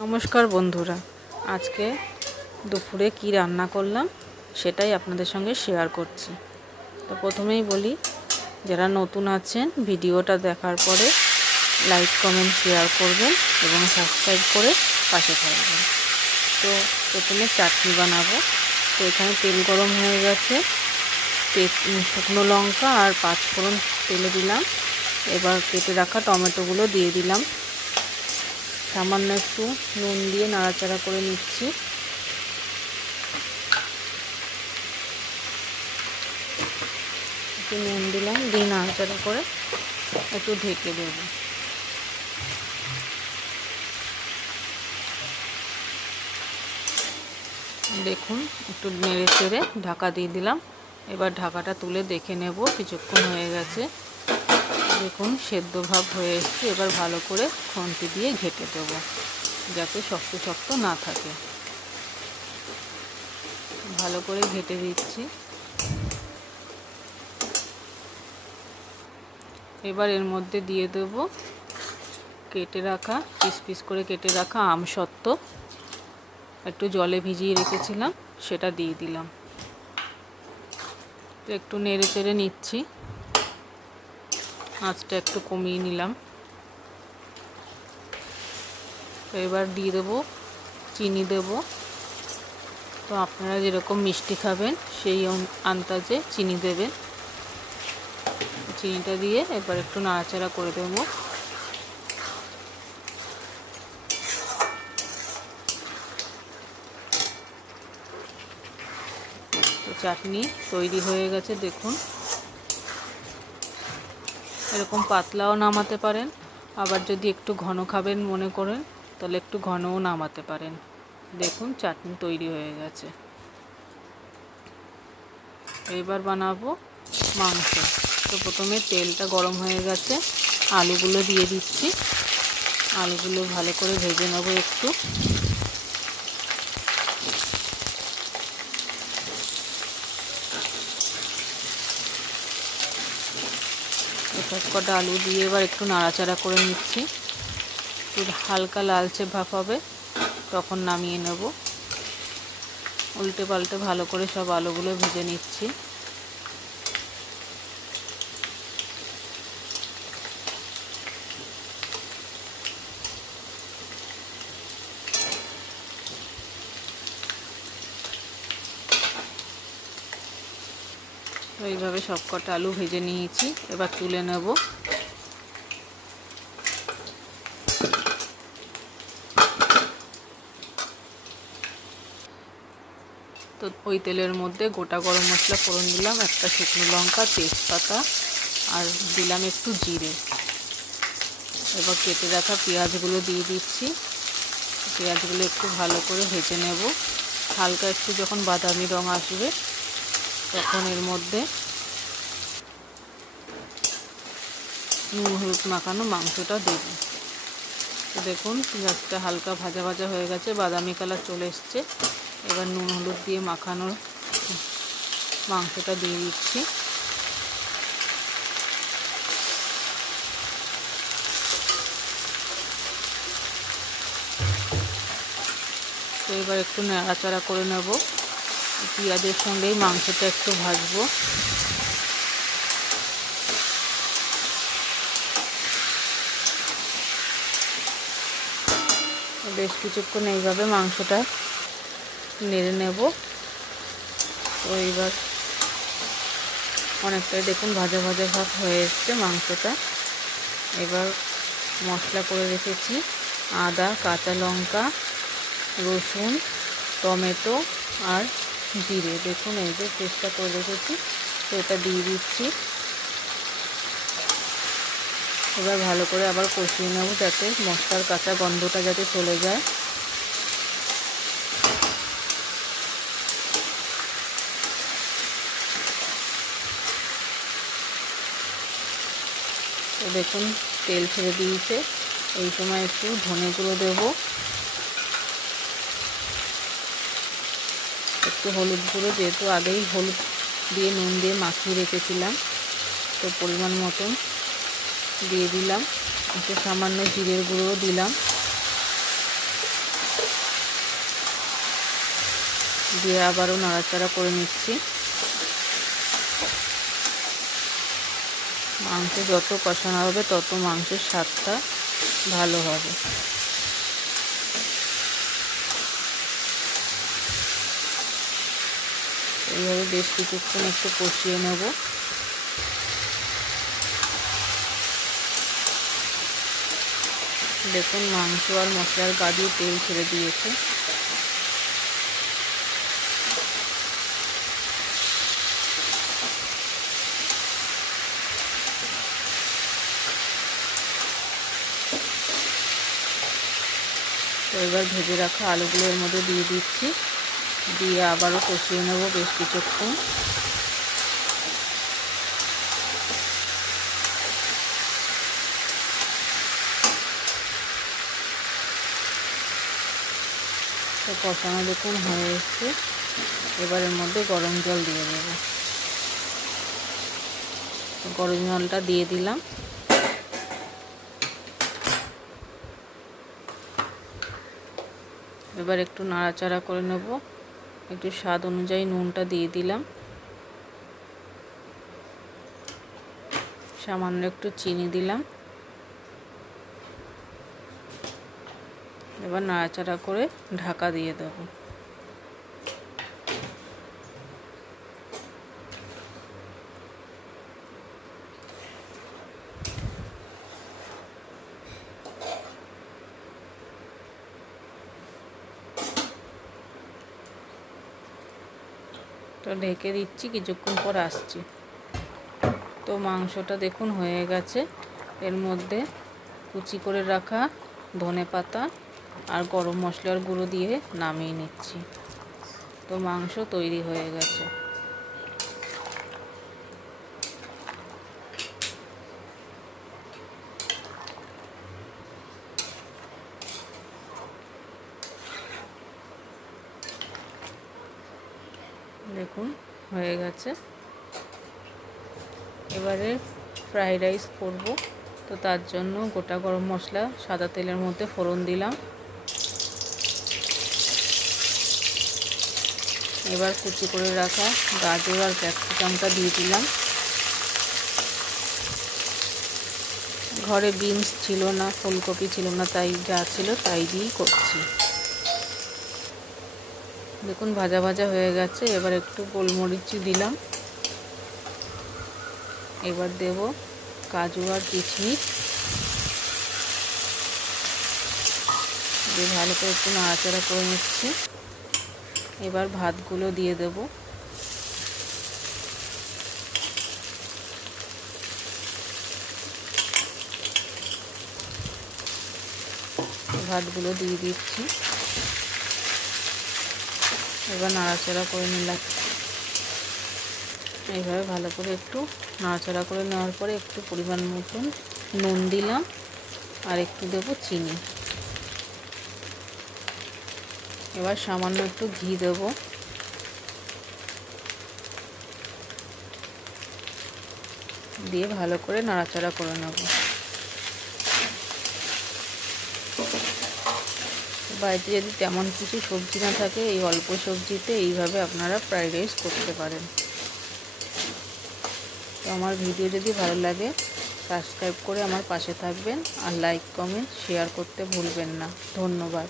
নমস্কার বন্ধুরা, আজকে দুপুরে কি রান্না করলাম সেটাই আপনাদের সঙ্গে শেয়ার করছি। তো প্রথমেই বলি, যারা নতুন আছেন ভিডিওটা দেখার পরে লাইক কমেন্ট শেয়ার করবেন এবং সাবস্ক্রাইব করে পাশে থাকবেন। তো প্রথমে চাটনি বানাবো। তো এখানে তেল গরম হয়ে গেছে, শুকনো লঙ্কা আর 5 ফোড়ন তেলে দিলাম। এবার কেটে রাখা টমেটোগুলো দিয়ে দিলাম। সামান্য একটু নুন দিয়ে নাড়াচাড়া করে নিচ্ছি। একটু নুন দিলাম, দিয়ে নাড়াচাড়া করে একটু ঢেকে দেব। দেখুন, একটু নেড়ে চেড়ে ঢাকা দিয়ে দিলাম। এবার ঢাকাটা তুলে দেখে নেব কিছুক্ষণ হয়ে গেছে। দেখুন সেদ্ধ ভাব হয়ে এসছে। এবার ভালো করে খুন্তি দিয়ে ঘেঁটে দেব যাতে শক্ত শক্ত না থাকে। ভালো করে ঘেঁটে দিচ্ছি। এবার এর মধ্যে দিয়ে দেব কেটে রাখা পিস পিস করে কেটে রাখা আমসত্ত্ব, একটু জলে ভিজিয়ে রেখেছিলাম, সেটা দিয়ে দিলাম। তো একটু নেড়ে চেড়ে নিচ্ছি, আঁচটা একটু কমিয়ে নিলাম। তো এবার দিয়ে দেবো চিনি দেব। তো আপনারা যেরকম মিষ্টি খাবেন সেই আন্দাজে চিনি দেবেন। চিনিটা দিয়ে এবার একটু নাড়াচাড়া করে দেবো। তো চাটনি তৈরি হয়ে গেছে। দেখুন, এরকম পাতলাও নামাতে পারেন, আবার যদি একটু ঘন খাবেন মনে করেন তাহলে একটু ঘনও নামাতে পারেন। দেখুন চাটনি তৈরি হয়ে গেছে। এবার বানাবো মাংস। তো প্রথমে তেলটা গরম হয়ে গেছে, আলুগুলো দিয়ে দিচ্ছি। আলুগুলো ভালো করে ভেজে নেবো একটু। সব কটা আলু দিয়ে এবার একটু নাড়াচাড়া করে নিচ্ছি। একটু হালকা লালচে ভাব হবে, তখন নামিয়ে নেব। উল্টে পাল্টে ভালো করে সব আলুগুলো ভেজে নিচ্ছি। তো এইভাবে সব কটা আলু ভেজে নিয়েছি, এবার তুলে নেব। তো ওই তেলের মধ্যে গোটা গরম মশলা ফোড়ন দিলাম, একটা শুকনো লঙ্কা, তেজপাতা আর দিলাম একটু জিরে। এবার কেটে রাখা পেঁয়াজগুলো দিয়ে দিচ্ছি। পেঁয়াজগুলো একটু ভালো করে ভেজে নেব। হালকা একটু যখন বাদামি রং আসবে তখন এর মধ্যে নুন হলুদ মাখানো মাংসটা দেব। তো দেখুন পেঁয়াজটা হালকা ভাজা ভাজা হয়ে গেছে, বাদামি কালার চলে এসছে। এবার নুন হলুদ দিয়ে মাখানো মাংসটা দিয়ে দিচ্ছি। তো এবার একটু নাড়াচাড়া করে নেব। পেঁয়াজের সঙ্গেই মাংসটা একটু ভাজবো। বেশ কিছুক্ষণ এইভাবে মাংসটা নেড়ে নেব। তো এইবার অনেকটাই দেখুন ভাজা ভাজা ভাব হয়ে এসছে মাংসটা। এবার মশলা করে রেখেছি আদা, কাঁচা লঙ্কা, রসুন, টমেটো আর জিরে। দেখুন এই যে পেস্টটা করে রেখেছি, তো এটা দিয়ে দিচ্ছি। এবার ভালো করে আবার কষিয়ে নেব যাতে মশলার কাঁচা গন্ধটা যাতে চলে যায়। তো দেখুন তেল ছেড়ে দিয়েছে। এই সময় একটু ধনে গুঁড়ো দেবো, একটু হলুদ গুঁড়ো, যেহেতু আগেই হলুদ দিয়ে নুন দিয়ে মাখিয়ে রেখেছিলাম, তো পরিমাণ মতন দিয়ে দিলাম। একটু সামান্য জিরের গুঁড়ো দিলাম। দিয়ে আবারও নাড়াচাড়া করে নিচ্ছি। মাংস যত কষানো হবে তত মাংসের স্বাদটা ভালো হবে। এইভাবে বেশ কিছুক্ষণ একটু কষিয়ে নেব। দেখুন মাংস আর মশলার গা দিয়ে তেল ছেড়ে দিয়েছে। তো এবার ভেজে রাখা আলুগুলো এর মধ্যে দিয়ে দিচ্ছি, দিয়ে আবারও কষিয়ে নেব বেশ কিছুক্ষণ। তো কষানো দেখুন হয়ে এসছে। এবার এর মধ্যে গরম জল দিয়ে দেব। গরম জলটা দিয়ে দিলাম। এবার একটু নাড়াচাড়া করে নেব। একটু স্বাদ অনুযায়ী নুনটা দিয়ে দিলাম, সামান্য একটু চিনি দিলাম। এবার নাড়াচাড়া করে ঢাকা দিয়ে দেব। তো ঢেকে দিচ্ছি, কিছুক্ষণ পর আসছি। তো মাংসটা দেখুন হয়ে গেছে। এর মধ্যে কুচি করে রাখা ধনেপাতা আর গরম মশলার গুঁড়ো দিয়ে নামিয়ে নিচ্ছি। তো মাংস তৈরি হয়ে গেছে। দেখুন হয়ে গেছে। এবারে ফ্রাইড রাইস করব। তো তার জন্য গোটা গরম মশলা সাদা তেলের মধ্যে ফোড়ন দিলাম। এবার কুচি করে রাখা গাজর আর ক্যাপসিকামটা দিয়ে দিলাম। ঘরে বিনস ছিল না, ফুলকপি ছিল না, তাই যা ছিল তাই দিয়েই করছি। দেখুন ভাজা ভাজা হয়ে গেছে। এবার একটু গোলমরিচ দিলাম। এবার দেব কাজু আর কিশমিশ, দিয়ে ভালো করে একটু নাড়াচাড়া করে নিচ্ছি। এবার ভাতগুলো দিয়ে দেব। ভাতগুলো দিয়ে দিচ্ছি। এবার নাড়াচাড়া করে নিলাম। এইভাবে ভালো করে একটু নাড়াচাড়া করে নেওয়ার পরে একটু পরিমাণ মতন নুন দিলাম আর একটু দেব চিনি। এবার সামান্য একটু ঘি দেব। দিয়ে ভালো করে নাড়াচাড়া করে নেব। বাড়িতে যদি তেমন কিছু সবজি না থাকে, এই অল্প সবজিতে এইভাবে আপনারা ফ্রাইড রাইস করতে পারেন। তো আমার ভিডিও যদি ভালো লাগে সাবস্ক্রাইব করে আমার পাশে থাকবেন আর লাইক কমেন্ট শেয়ার করতে ভুলবেন না। ধন্যবাদ।